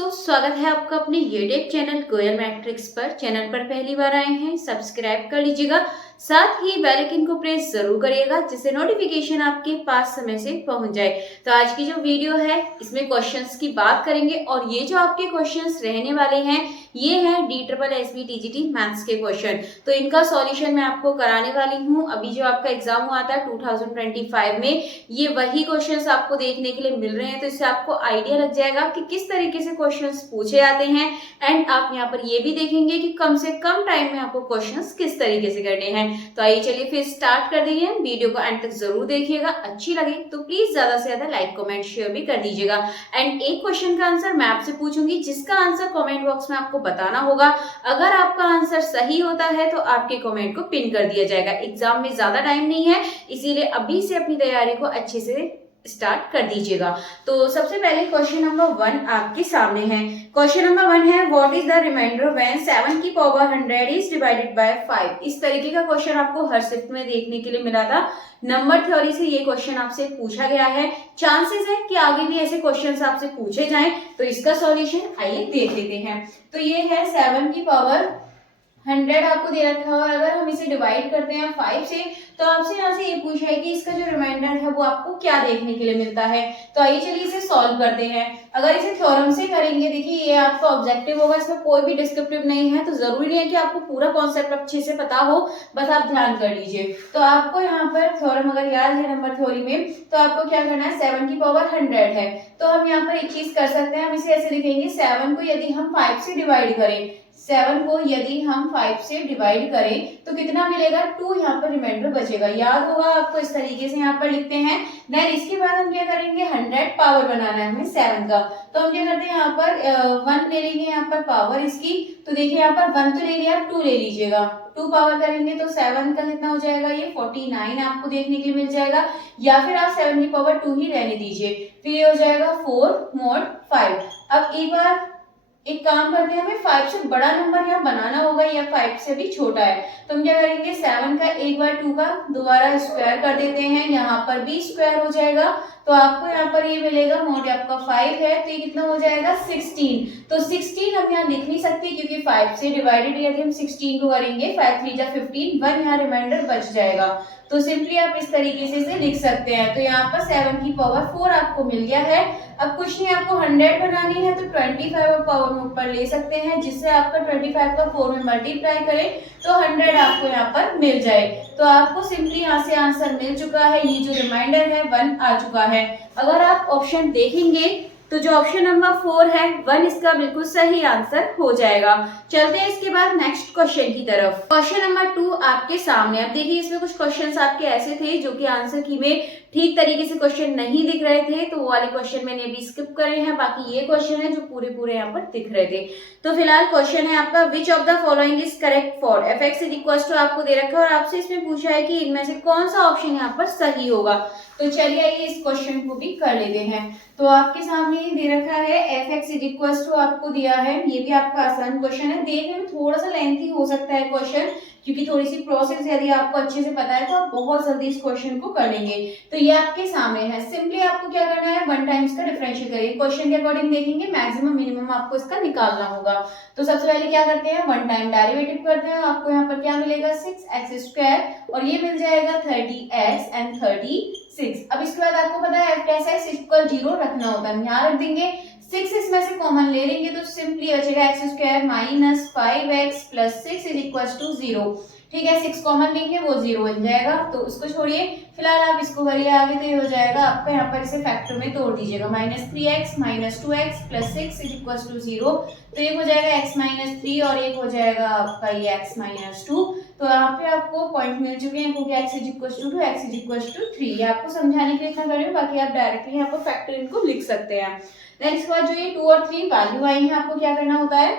दोस्तों, स्वागत है आपका अपने यूट्यूब चैनल गोयल मैट्रिक्स पर। चैनल पर पहली बार आए हैं, सब्सक्राइब कर लीजिएगा, साथ ही बेल आइकन को प्रेस जरूर करिएगा जिससे नोटिफिकेशन आपके पास समय से पहुंच जाए। तो आज की जो वीडियो है इसमें क्वेश्चंस की बात करेंगे और ये जो आपके क्वेश्चंस रहने वाले हैं ये हैं DSSB TGT मैथ्स के क्वेश्चन। तो इनका सॉल्यूशन मैं आपको कराने वाली हूँ। अभी जो आपका एग्जाम हुआ था 2025 में, ये वही क्वेश्चंस आपको देखने के लिए मिल रहे हैं। तो इससे आपको आइडिया लग जाएगा कि किस तरीके से क्वेश्चंस पूछे जाते हैं एंड आप यहाँ पर ये भी देखेंगे कि कम से कम टाइम में आपको क्वेश्चंस किस तरीके से करने हैं। तो आइए चलिए फिर स्टार्ट कर देंगे। वीडियो को एंड तक जरूर देखिएगा, अच्छी लगे तो प्लीज ज्यादा से ज्यादा लाइक कमेंट शेयर भी कर दीजिएगा। एंड एक क्वेश्चन का आंसर मैं आपसे पूछूंगी जिसका आंसर कमेंट बॉक्स में आपको बताना होगा। अगर आपका आंसर सही होता है तो आपके कमेंट को पिन कर दिया जाएगा। एग्जाम में ज्यादा टाइम नहीं है, इसीलिए अभी से अपनी तैयारी को अच्छे से स्टार्ट कर दीजिएगा। तो सबसे पहले क्वेश्चन नंबर 1 आपके सामने है। क्वेश्चन नंबर 1 है, what is the remainder when 7 की पावर 100 इज डिवाइडेड बाय 5। इस तरीके का क्वेश्चन आपको हर शिफ्ट में देखने के लिए मिला था। नंबर थ्योरी से ये क्वेश्चन आपसे पूछा गया है। चांसेस है कि आगे भी ऐसे क्वेश्चंस आपसे पूछे जाएं। तो इसका सॉल्यूशन आइए देख लेते हैं। तो ये है 7 की पावर 100 आपको दे रखा है और अगर हम इसे डिवाइड करते हैं 5 से तो आपसे यहाँ से ये पूछा है कि इसका जो रिमाइंडर है वो आपको क्या देखने के लिए मिलता है। तो आइए चलिए इसे सॉल्व करते हैं। अगर इसे थ्योरम से करेंगे, देखिए ये आपका ऑब्जेक्टिव होगा, इसमें कोई भी डिस्क्रिप्टिव नहीं है। तो जरूरी नहीं है कि आपको पूरा कॉन्सेप्ट अच्छे से पता हो, बस आप ध्यान कर लीजिए। तो आपको यहाँ पर थ्योरम अगर याद है नंबर थ्योरी में, तो आपको क्या करना है, 7 की पावर 100 है। तो हम यहाँ पर एक चीज कर सकते हैं, हम इसे ऐसे लिखेंगे, 7 को यदि हम 5 से डिवाइड करें, 7 को यदि हम 5 से डिवाइड करें तो कितना मिलेगा, 2 यहाँ पर रिमाइंडर बचेगा। याद होगा आपको, इस तरीके से यहाँ पर लिखते हैं। देन इसके बाद हम क्या करेंगे, 100 पावर बनाना है हमें 7 का। तो हम क्या करते हैं, यहाँ पर 1 ले लेंगे यहाँ पर पावर इसकी। तो देखिए यहाँ पर 1 तो ले लिया, 2 ले लीजिएगा। 2 पावर करेंगे तो 7 का कितना हो जाएगा, ये 49 आपको देखने के लिए मिल जाएगा। या फिर आप 7 की पावर 2 ही रहने दीजिए। फिर ये हो जाएगा 4 mod 5। अब एक बार एक काम करते हैं, हमें 5 से बड़ा नंबर यहाँ बनाना होगा या 5 से भी छोटा है। तो हम क्या करेंगे, 7 का एक बार 2 का दोबारा स्क्वायर कर देते हैं, यहाँ पर भी स्क्वायर हो जाएगा। तो आपको यहाँ पर ये मिलेगा, मोड आपका 5 है तो ये कितना हो जाएगा, 16। तो 16 हम यहाँ लिख नहीं सकते क्योंकि 5 से डिवाइडेड यदि हम 16 को करेंगे, 5 3 जा 15, 1 यहाँ रिमाइंडर बच जाएगा। तो सिंपली आप इस तरीके से इसे लिख सकते हैं। तो यहाँ पर 7 की पावर 4 आपको मिल गया है। अब कुछ नहीं, आपको 100 बनानी है तो 25 पावर में ऊपर ले सकते हैं, जिससे आपका 25 का 4 में मल्टीप्लाई करें तो 100 आपको यहाँ पर मिल जाए। तो आपको सिंपली यहाँ से आंसर मिल चुका है। ये जो रिमाइंडर है 1 आ चुका है। अगर आप ऑप्शन देखेंगे तो जो ऑप्शन नंबर 4 है 1 इसका बिल्कुल सही आंसर हो जाएगा। चलते हैं इसके बाद नेक्स्ट क्वेश्चन की तरफ। क्वेश्चन नंबर 2 आपके सामने। अब देखिए इसमें कुछ क्वेश्चंस आपके ऐसे थे जो कि आंसर की में ठीक तरीके से क्वेश्चन नहीं दिख रहे थे, तो वो वाले क्वेश्चन मैंने अभी स्किप करे हैं। बाकी ये क्वेश्चन है जो पूरे यहाँ पर दिख रहे थे। तो फिलहाल क्वेश्चन है आपका, which of the following is correct for fx is equal to, आपको दे रखा है और आपसे इसमें पूछा है कि इनमें से कौन सा ऑप्शन यहाँ पर सही होगा। तो चलिए आइए इस क्वेश्चन को भी कर लेते हैं। तो आपके सामने दे रखा है fx इज इक्वल टू, आपको दिया है, ये भी आपका आसान क्वेश्चन है। देखने में थोड़ा सा लेंथी हो सकता है क्वेश्चन, क्योंकि थोड़ी सी प्रोसेस यदि आपको अच्छे से पता है तो आप बहुत जल्दी इस क्वेश्चन को कर लेंगे। तो ये आपके सामने है। सिंपली आपको क्या करना है, 1 टाइम्स का डिफरेंशियल करिए। क्वेश्चन के अकॉर्डिंग देखेंगे, मैक्सिमम मिनिमम आपको इसका निकालना होगा। तो सबसे पहले क्या करते हैं, 1 टाइम डेरिवेटिव करते हैं। आपको यहाँ पर क्या मिलेगा, 6x² और ये मिल जाएगा 30x एंड 36। अब इसके बाद आपको पता है f(x) इक्वल 0 रखना होता है, यहाँ रख देंगे। 6 इसमें से कॉमन ले लेंगे तो सिंपली बचेगा x² minus 5x plus 6 is equal to 0। ठीक है, 6 कॉमन लेंगे वो 0 बन जाएगा। तो उसको छोड़िए, फिलहाल आप इसको करिए आगे। तो ये हो जाएगा आपका, यहाँ पर इसे फैक्टर में तोड़ दीजिएगा, -3x minus 2x plus 6 is equal to 0। तो एक हो जाएगा x माइनस 3 और एक हो जाएगा आपका ये x माइनस 2। तो यहाँ पे आपको पॉइंट मिल चुके हैं क्योंकि x is equal to 2, x is equal to 3। ये आपको समझाने के लिए इतना कर रही हूँ, बाकी आप डायरेक्टली यहाँ पर फैक्टर इनको लिख सकते हैं। देन इसके बाद जो ये 2 और 3 वैल्यू आई है, आपको क्या करना होता है,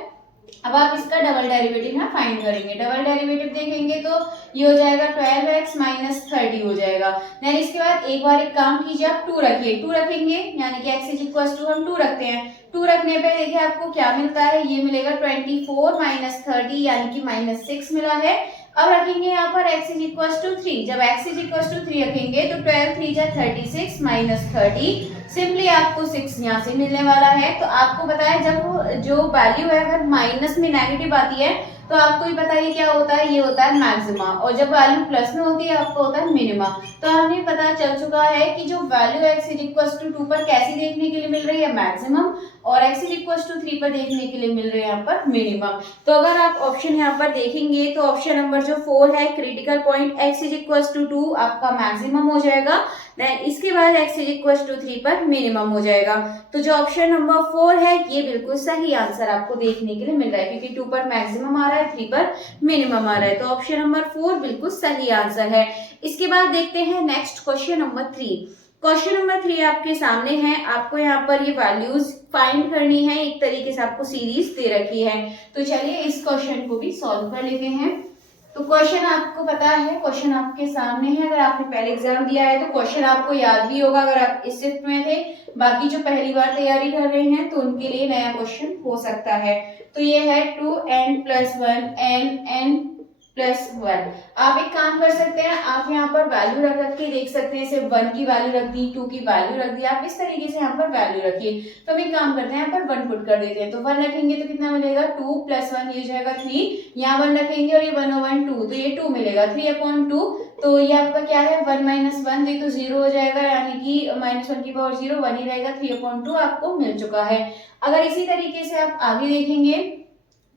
अब आप इसका डबल डेरिवेटिव यहाँ फाइंड करेंगे। डबल डेरिवेटिव देखेंगे तो ये हो जाएगा 12x माइनस 30 हो जाएगा। देन इसके बाद एक बार एक काम कीजिए, आप 2 रखिए। 2 रखेंगे यानी कि x इज इक्वल टू हम 2 रखते हैं। 2 रखने पे देखिए आपको क्या मिलता है, ये मिलेगा 24 माइनस 30 यानी कि -6 मिला है। अब रखेंगे यहाँ पर x इज इक्वल टू 3। जब x इज इक्वल टू 3 रखेंगे तो 12 3 जा 36 माइनस 30, सिंपली आपको 6 यहाँ से मिलने वाला है। तो आपको पता है जब जो वैल्यू है अगर माइनस में नेगेटिव आती है तो आपको ही पता है क्या होता है, ये होता है मैक्सिमा, और जब वैल्यू प्लस में होती है आपको होता है मिनिमा। तो हमें पता चल चुका है कि जो value x is equal to 2 पर कैसी देखने के लिए मिल रही है, मैक्सिमम, और x इज इक्वल टू 3 पर देखने के लिए मिल रही है यहाँ पर मिनिमम। तो अगर आप ऑप्शन यहाँ पर देखेंगे तो ऑप्शन नंबर जो 4 है, critical point x is equal to 2 आपका मैक्सिमम हो जाएगा, देन इसके बाद x इज इक्वल टू 3 पर मिनिमम हो जाएगा। तो जो ऑप्शन नंबर 4 है ये बिल्कुल सही आंसर आपको देखने के लिए मिल रहा है, क्योंकि 2 पर मैक्सिमम आ रहा है, 3 पर मिनिमम आ रहा है। तो ऑप्शन नंबर 4 बिल्कुल सही आंसर है। इसके बाद देखते हैं next question number 3। Question number 3 आपके सामने है, आपको यहाँ पर ये वैल्यूज फाइंड करनी है, एक तरीके से आपको सीरीज दे रखी है। तो चलिए इस क्वेश्चन को भी सॉल्व कर लेते हैं। तो क्वेश्चन आपको पता है, क्वेश्चन आपके सामने है, अगर आपने पहले एग्जाम दिया है तो क्वेश्चन आपको याद भी होगा, अगर आप इस शिफ्ट में थे। बाकी जो पहली बार तैयारी कर रहे हैं तो उनके लिए नया क्वेश्चन हो सकता है। तो ये है 2n + 1 n +1। आप एक काम कर सकते हैं, आप यहाँ पर वैल्यू रख के देख सकते हैं, सिर्फ 1 की वैल्यू रख दी, 2 की वैल्यू रख दी, आप इस तरीके से यहाँ पर वैल्यू रखिए। तो हम एक काम करते हैं, यहाँ पर 1 पुट कर देते हैं। तो 1 रखेंगे तो कितना मिलेगा, 2 + 1 ये जाएगा 3, यहाँ 1 रखेंगे और ये 1 over 2 तो ये 2 मिलेगा, 3/2। तो ये आपका क्या है 1 - 1, ये तो 0 हो जाएगा, यानी कि -1 की पावर 0 1 ही रहेगा, 3/2 आपको मिल चुका है। अगर इसी तरीके से आप आगे देखेंगे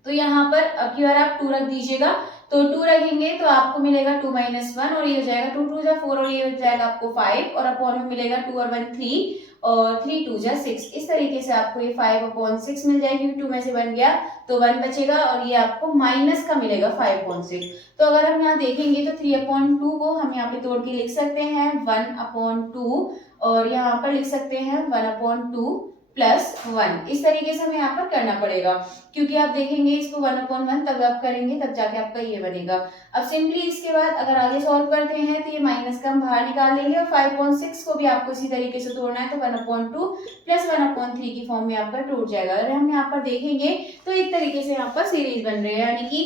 तो यहाँ पर अब की बार आप 2 रख दीजिएगा, तो 2 रखेंगे तो आपको मिलेगा 2 - 1 और ये हो जाएगा 2 2 जा 4 और ये हो जाएगा आपको 5 और अपॉन में मिलेगा 2 और 1 3 और 3 2 जा 6। इस तरीके से आपको ये 5/6 मिल जाएगी, 2 में से 1 गया तो 1 बचेगा और ये आपको माइनस का मिलेगा 5/6। तो अगर हम यहाँ देखेंगे तो 3/2 को हम यहाँ पे तोड़ के लिख सकते हैं 1/2 और यहाँ पर लिख सकते हैं 1/2 +1। इस तरीके से हमें यहाँ पर करना पड़ेगा, क्योंकि आप देखेंगे इसको 1/1 तब आप करेंगे तब जाके आपका ये बनेगा। अब सिंपली इसके बाद अगर आगे सॉल्व करते हैं तो ये माइनस का हम बाहर निकाल लेंगे और 5/6 को भी आपको इसी तरीके से तोड़ना है, तो 1/2 + 1/3 की फॉर्म में आपका टूट जाएगा। अगर हम यहाँ पर देखेंगे तो एक तरीके से यहाँ पर सीरीज बन रही है, यानी कि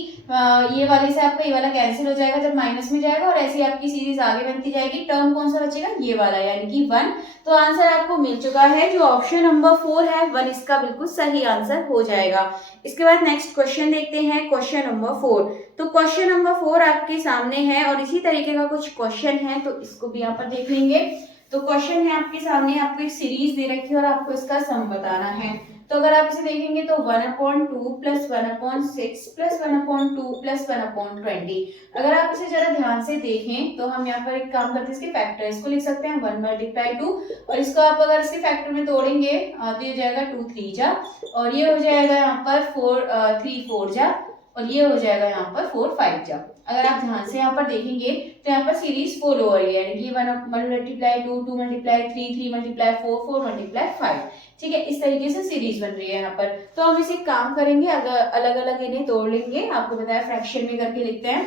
ये वाले से आपका ये वाला कैंसिल हो जाएगा जब माइनस में जाएगा और ऐसे आपकी सीरीज आगे बनती जाएगी। टर्म कौन सा बचेगा, ये वाला, यानी कि 1। तो आंसर आपको मिल चुका है, जो ऑप्शन नंबर 4 है 1 इसका बिल्कुल सही आंसर हो जाएगा। इसके बाद नेक्स्ट क्वेश्चन देखते हैं, क्वेश्चन नंबर 4। तो क्वेश्चन नंबर 4 आपके सामने है और इसी तरीके का कुछ क्वेश्चन है, तो इसको भी यहाँ पर देख लेंगे। तो क्वेश्चन है आपके सामने, आपको एक सीरीज दे रखी है और आपको इसका सम बताना है। तो अगर आप इसे देखेंगे तो 1/2 + 1/6 + 1/2 + 1/20। अगर आप इसे जरा ध्यान से देखें तो हम यहाँ पर एक काम करते हैं, इसके फैक्टर इसको लिख सकते हैं 1 × 2 और इसको आप अगर इसके फैक्टर में तोड़ेंगे तो ये जाएगा 2 3 जा और ये हो जाएगा यहाँ पर 3 4 जा और ये हो जाएगा यहाँ पर 4 5 जा। अगर आप ध्यान से यहाँ पर देखेंगे तो यहाँ पर सीरीज फॉलो हो रही है, यानी कि 1 × 2 2 × 3 3 × 4 4 × 5। ठीक है, इस तरीके से सीरीज बन रही है यहाँ पर। तो हम इसे काम करेंगे, अगर अलग अलग इन्हें तोड़ लेंगे, आपको बताया फ्रैक्शन में करके लिखते हैं।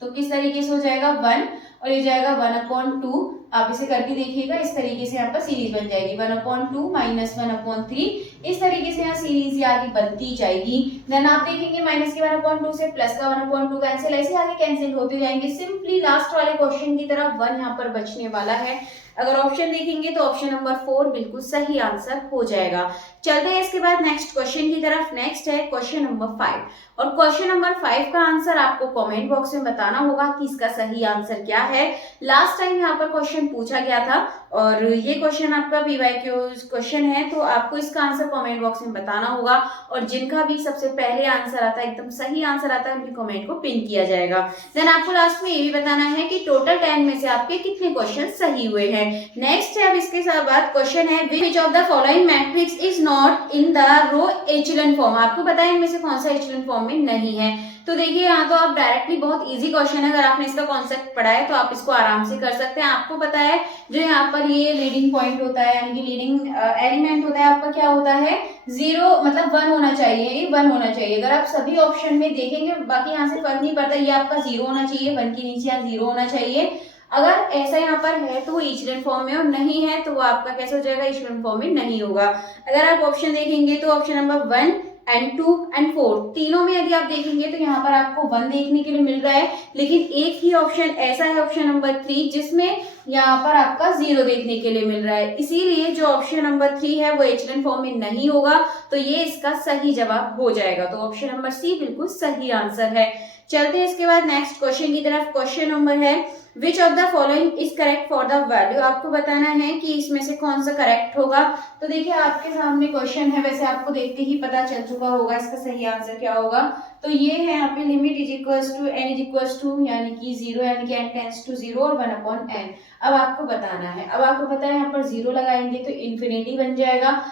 तो किस तरीके से हो जाएगा 1 और ये जाएगा 1/2। आप इसे करके देखिएगा, इस तरीके से यहाँ पर सीरीज बन जाएगी 1/2 - 1/3। इस तरीके से यहाँ सीरीज ये आगे बनती जाएगी। देन आप देखेंगे माइनस के 1/2 से प्लस का 1/2 कैंसिल, ऐसे आगे कैंसिल होते जाएंगे। सिंपली लास्ट वाले क्वेश्चन की तरफ 1 यहाँ पर बचने वाला है। अगर ऑप्शन देखेंगे तो ऑप्शन नंबर 4 बिल्कुल सही आंसर हो जाएगा। चलते हैं इसके बाद नेक्स्ट क्वेश्चन की तरफ। नेक्स्ट है क्वेश्चन नंबर 5 और क्वेश्चन नंबर 5 का आंसर आपको कमेंट बॉक्स में बताना होगा कि इसका सही आंसर क्या है। लास्ट टाइम यहाँ पर क्वेश्चन पूछा गया था और ये क्वेश्चन आपका पीवाईक्यू क्वेश्चन है, तो आपको इसका आंसर कमेंट बॉक्स में बताना होगा और जिनका भी सबसे पहले आंसर आता है, एकदम सही आंसर आता है, उनकी कमेंट को पिन किया जाएगा। देन आपको लास्ट में ये भी बताना है कि टोटल 10 में से आपके कितने क्वेश्चन सही हुए हैं। नेक्स्ट है, अब इसके साथ बाद क्वेश्चन है which of the following matrix is not in the row echelon form. आपको पता है इनमें से कौन सा एचेलॉन फॉर्म में नहीं है। तो देखिए यहाँ तो आप डायरेक्टली, बहुत इजी क्वेश्चन है, अगर आपने इसका कॉन्सेप्ट पढ़ा है तो आप इसको आराम से कर सकते हैं। आपको पता है जो यहाँ पर ये लीडिंग पॉइंट होता है, यानी कि लीडिंग एलिमेंट होता है, आपका क्या होता है 0, मतलब 1 होना चाहिए, ये 1 होना चाहिए। अगर आप सभी ऑप्शन में देखेंगे, बाकी यहाँ से फर्क नहीं पड़ता, ये आपका 0 होना चाहिए, 1 के नीचे यहाँ 0 होना चाहिए। अगर ऐसा यहाँ पर है तो वो इचेलॉन फॉर्म में, और नहीं है तो वो आपका कैसे हो जाएगा, इचेलॉन फॉर्म में नहीं होगा। अगर आप ऑप्शन देखेंगे तो ऑप्शन नंबर 1 एंड 2 एंड 4 तीनों में यदि आप देखेंगे तो यहाँ पर आपको 1 देखने के लिए मिल रहा है, लेकिन एक ही ऑप्शन ऐसा है, ऑप्शन नंबर 3, जिसमें यहाँ पर आपका 0 देखने के लिए मिल रहा है। इसीलिए जो ऑप्शन नंबर 3 है वो एचलन फॉर्म में नहीं होगा, तो ये इसका सही जवाब हो जाएगा। तो ऑप्शन नंबर सी बिल्कुल सही आंसर है। चलते हैं इसके बाद नेक्स्ट क्वेश्चन की तरफ। क्वेश्चन नंबर है which of the following is correct for the value. आपको बताना है कि इसमें से कौन सा करेक्ट होगा। तो देखिए आपके सामने क्वेश्चन है, वैसे आपको देखते ही पता चल चुका होगा इसका सही आंसर क्या होगा। तो ये है यहाँ पे limit is equals to n is equals to यानी कि 0 यानी कि n टेंड्स टू 0 और 1 अपॉन n। अब आपको बताना है, अब आपको पता है यहाँ पर 0 लगाएंगे तो इन्फिनिटी बन जाएगा।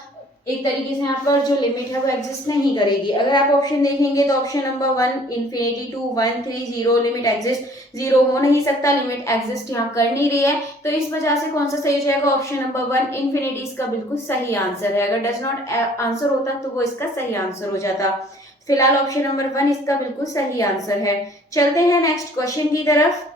एक तरीके से यहाँ पर जो लिमिट है वो एग्जिस्ट नहीं करेगी। अगर आप ऑप्शन देखेंगे तो option number 1 infinity 2 1 3 0 limit exist 0 हो नहीं सकता, लिमिट एग्जिस्ट यहाँ कर नहीं रही है, तो इस वजह से कौन सा सही हो जाएगा, ऑप्शन नंबर 1 इन्फिनिटी इसका बिल्कुल सही आंसर है। अगर डज नॉट आंसर होता तो वो इसका सही आंसर हो जाता। फिलहाल ऑप्शन नंबर 1 इसका बिल्कुल सही आंसर है। चलते हैं नेक्स्ट क्वेश्चन की तरफ।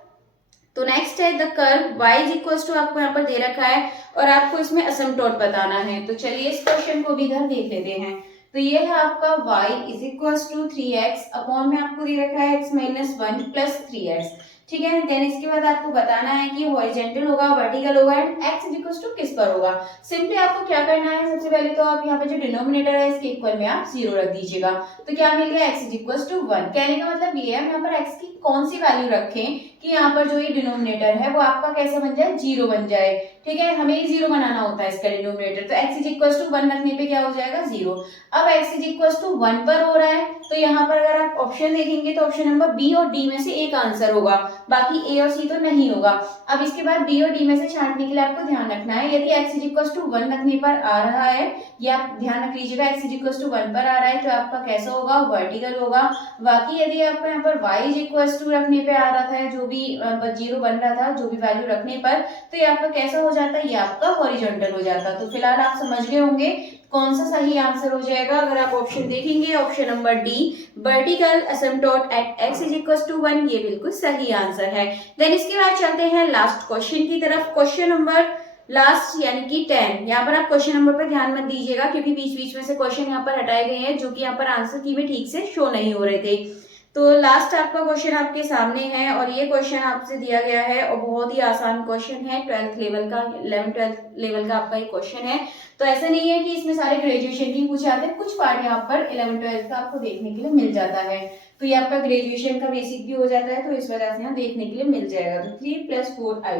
तो नेक्स्ट है the curve y is equal to, आपको यहाँ पर दे रखा है और आपको इसमें असमटोट बताना है। तो चलिए इस क्वेश्चन को भी इधर देख लेते हैं। तो ये है आपका y is equal to 3x upon में आपको दे रखा है x माइनस 1 प्लस 3x, ठीक है। देन इसके बाद आपको बताना है कि हॉरिजॉन्टल होगा, वर्टिकल होगा and x is equal to किस पर होगा। सिंपली आपको क्या करना है, सबसे पहले तो आप यहाँ पे जो डिनोमिनेटर है इसके इक्वल में आप 0 रख दीजिएगा। तो क्या मिल गया, x इज इक्वल टू 1। कहने का मतलब ये है, हम यहाँ पर x की कौन सी वैल्यू रखें कि यहाँ पर जो ये डिनोमिनेटर है वो आपका कैसा बन जाए, 0 बन जाए, ठीक है। हमें ही 0 बनाना होता है इसका डिनोमिनेटर, तो x इज इक्वल टू 1 रखने पे क्या हो जाएगा, 0। अब x इज इक्वल टू 1 पर हो रहा है, तो यहाँ पर अगर आप ऑप्शन देखेंगे तो ऑप्शन नंबर बी और डी में से एक आंसर होगा, बाकी ए और सी तो नहीं होगा। अब इसके बाद बी और डी में से छांटने के लिए आपको ध्यान रखना है, यदि x इज इक्वल टू 1 रखने पर आ रहा है, ये आप ध्यान रख लीजिएगा, x इज इक्वल टू 1 पर आ रहा है तो आपका कैसा होगा, वर्टिकल होगा। बाकी यदि आपको यहाँ पर y इज इक्वल टू रखने पे आ रहा था, जो भी 0 बन रहा था, जो भी वैल्यू रखने पर, तो ये आपका कैसा हो जाता है, ये आपका हॉरिजॉन्टल हो जाता। तो फिलहाल आप समझ गए होंगे कौन सा सही आंसर हो जाएगा। अगर आप ऑप्शन देखेंगे option number D vertical asymptote at x is equal to 1, ये बिल्कुल सही आंसर है। देन इसके बाद चलते हैं लास्ट क्वेश्चन की तरफ। क्वेश्चन नंबर लास्ट यानी कि 10। यहाँ पर आप क्वेश्चन नंबर पर ध्यान मत दीजिएगा क्योंकि बीच बीच में से क्वेश्चन यहाँ पर हटाए गए हैं जो कि यहाँ पर आंसर की में ठीक से शो नहीं हो रहे थे। तो लास्ट आपका क्वेश्चन आपके सामने है और ये क्वेश्चन आपसे दिया गया है और बहुत ही आसान क्वेश्चन है, 12th लेवल का, 11th-12th लेवल का आपका ये क्वेश्चन है। तो ऐसा नहीं है कि इसमें सारे ग्रेजुएशन की पूछे आते हैं, कुछ पार्ट यहाँ पर 11th-12th का आपको देखने के लिए मिल जाता है। तो ये आपका ग्रेजुएशन का बेसिक भी हो जाता है, तो इस वजह से यहाँ देखने के लिए मिल जाएगा। तो 3 + 4i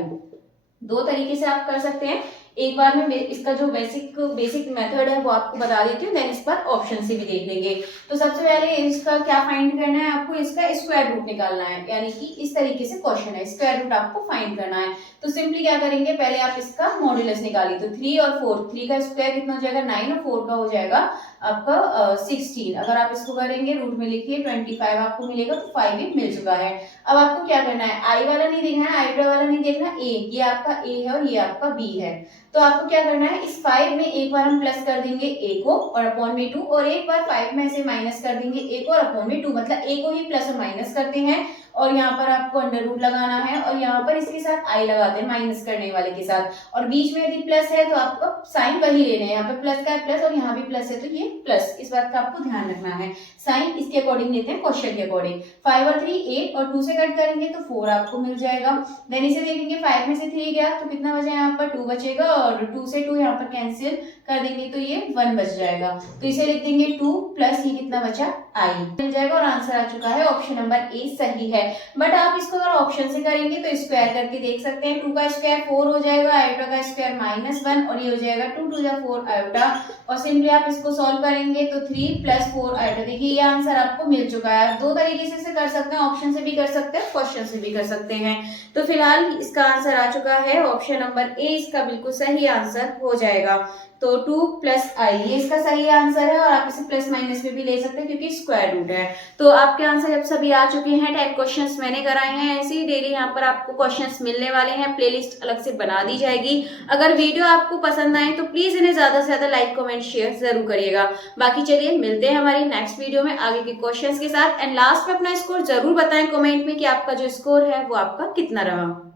दो तरीके से आप कर सकते हैं। एक बार मैं इसका जो बेसिक मेथड है वो आपको बता देती हूँ, देन इस पर ऑप्शन से भी देख लेंगे। तो सबसे पहले इसका क्या फाइंड करना है, आपको इसका स्क्वायर रूट निकालना है, यानी कि इस तरीके से क्वेश्चन है, स्क्वायर रूट आपको फाइंड करना है। तो सिंपली क्या करेंगे, पहले आप इसका मॉड्यूलस निकालिए। तो 3 और 4, 3 का स्क्वायर कितना हो जाएगा 9 और 4 का हो जाएगा आपका 16। अगर आप इसको करेंगे रूट में लिखिए 25 आपको मिलेगा, तो 5 भी मिल चुका है। अब आपको क्या करना है, आई वाला नहीं देखना है, आईटा वाला नहीं देखना, ए, ये आपका ए है और ये आपका बी है। तो आपको क्या करना है, इस 5 में एक बार हम प्लस कर देंगे ए को और अपॉन में 2, और एक बार 5 में से माइनस कर देंगे ए को और अपॉन में 2, मतलब ए को ही प्लस और माइनस करते हैं और यहाँ पर आपको अंडर रूट लगाना है और यहाँ पर इसके साथ आई लगाते हैं माइनस करने वाले के साथ, और बीच में यदि प्लस है तो आपको साइन वही लेना है, यहाँ पे प्लस का है प्लस और यहाँ भी प्लस है तो ये प्लस, इस बात का आपको ध्यान रखना है। साइन इसके अकॉर्डिंग लेते हैं, क्वेश्चन के अकॉर्डिंग। 5 और 3 8 और 2 से कट करेंगे तो 4 आपको मिल जाएगा। देन इसे देखेंगे 5 में से 3 गया तो कितना बचा, यहाँ पर 2 बचेगा और 2 से 2 यहाँ पर कैंसिल कर देंगे तो ये 1 बच जाएगा। तो इसे लिख देंगे 2 प्लस ये कितना बचा आई मिल जाएगा और आंसर आ चुका है, ऑप्शन नंबर ए सही है। बट आप इसको अगर ऑप्शन से करेंगे तो स्क्वायर करके देख सकते हैं। 2 का स्क्वायर 4 हो जाएगा, आयोटा का स्क्वायर -1 और ये हो जाएगा 2 2 जा 4 आयोटा, और सिंपली आप इसको सॉल्व करेंगे तो 3 + 4 आयोटा। देखिए ये आंसर आपको मिल चुका है। दो तरीके से कर सकते हैं, ऑप्शन से भी कर सकते हैं, क्वेश्चन से भी कर सकते हैं। तो फिलहाल इसका आंसर आ चुका है, ऑप्शन नंबर ए इसका बिल्कुल सही आंसर हो जाएगा। तो 2 + i ये इसका सही आंसर है और आप इसे प्लस माइनस में भी ले सकते हैं क्योंकि स्क्वायर रूट है। तो आपके आंसर अब सभी आ चुके हैं। 10 क्वेश्चंस मैंने कराए हैं, ऐसे ही डेली यहाँ पर आपको क्वेश्चंस मिलने वाले हैं, प्लेलिस्ट अलग से बना दी जाएगी। अगर वीडियो आपको पसंद आए तो प्लीज इन्हें ज्यादा से ज्यादा लाइक कमेंट शेयर जरूर करिएगा। बाकी चलिए मिलते हैं हमारी नेक्स्ट वीडियो में आगे के क्वेश्चंस के साथ, एंड लास्ट में अपना स्कोर जरूर बताएं कमेंट में कि आपका जो स्कोर है वो आपका कितना रहा।